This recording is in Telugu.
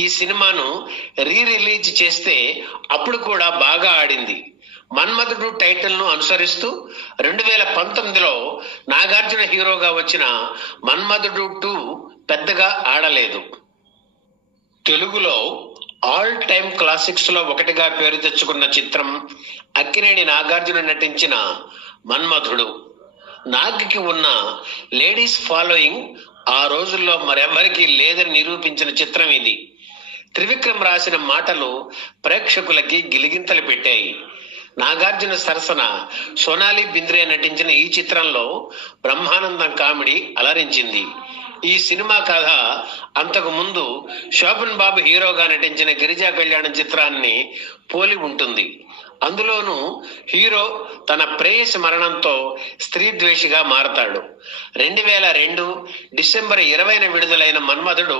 ఈ సినిమాను రిలీజ్ చేస్తే అప్పుడు కూడా బాగా ఆడింది. మన్మధుడు టైటిల్ ను అనుసరిస్తూ 2019లో నాగార్జున హీరోగా వచ్చిన మన్మధుడు 2 పెద్దగా ఆడలేదు. తెలుగులో ఆల్ టైమ్ క్లాసిక్స్ లో ఒకటిగా పేరు తెచ్చుకున్న చిత్రం అక్కినేని నాగార్జున నటించిన మన్మధుడు. నాగ్కి ఉన్న లేడీస్ ఫాలోయింగ్ ఆ రోజుల్లో మరెవరికి లేదని నిరూపించిన చిత్రం ఇది. త్రివిక్రమ్ రాసిన మాటలు ప్రేక్షకులకి గిలిగింతలు పెట్టాయి. నాగార్జున సరసన సోనాలి బింద్రే నటించిన ఈ చిత్రంలో బ్రహ్మానందం కామెడీ అలరించింది. ఈ సినిమా కథ అంతకు ముందు శోభన్ బాబు హీరోగా నటించిన గిరిజా కళ్యాణం చిత్రాన్ని పోలి ఉంటుంది. అందులోనూ హీరో తన ప్రేయసి మరణంతో స్త్రీ ద్వేషిగా మారతాడు. 2002 డిసెంబర్ 20న విడుదలైన మన్మధుడు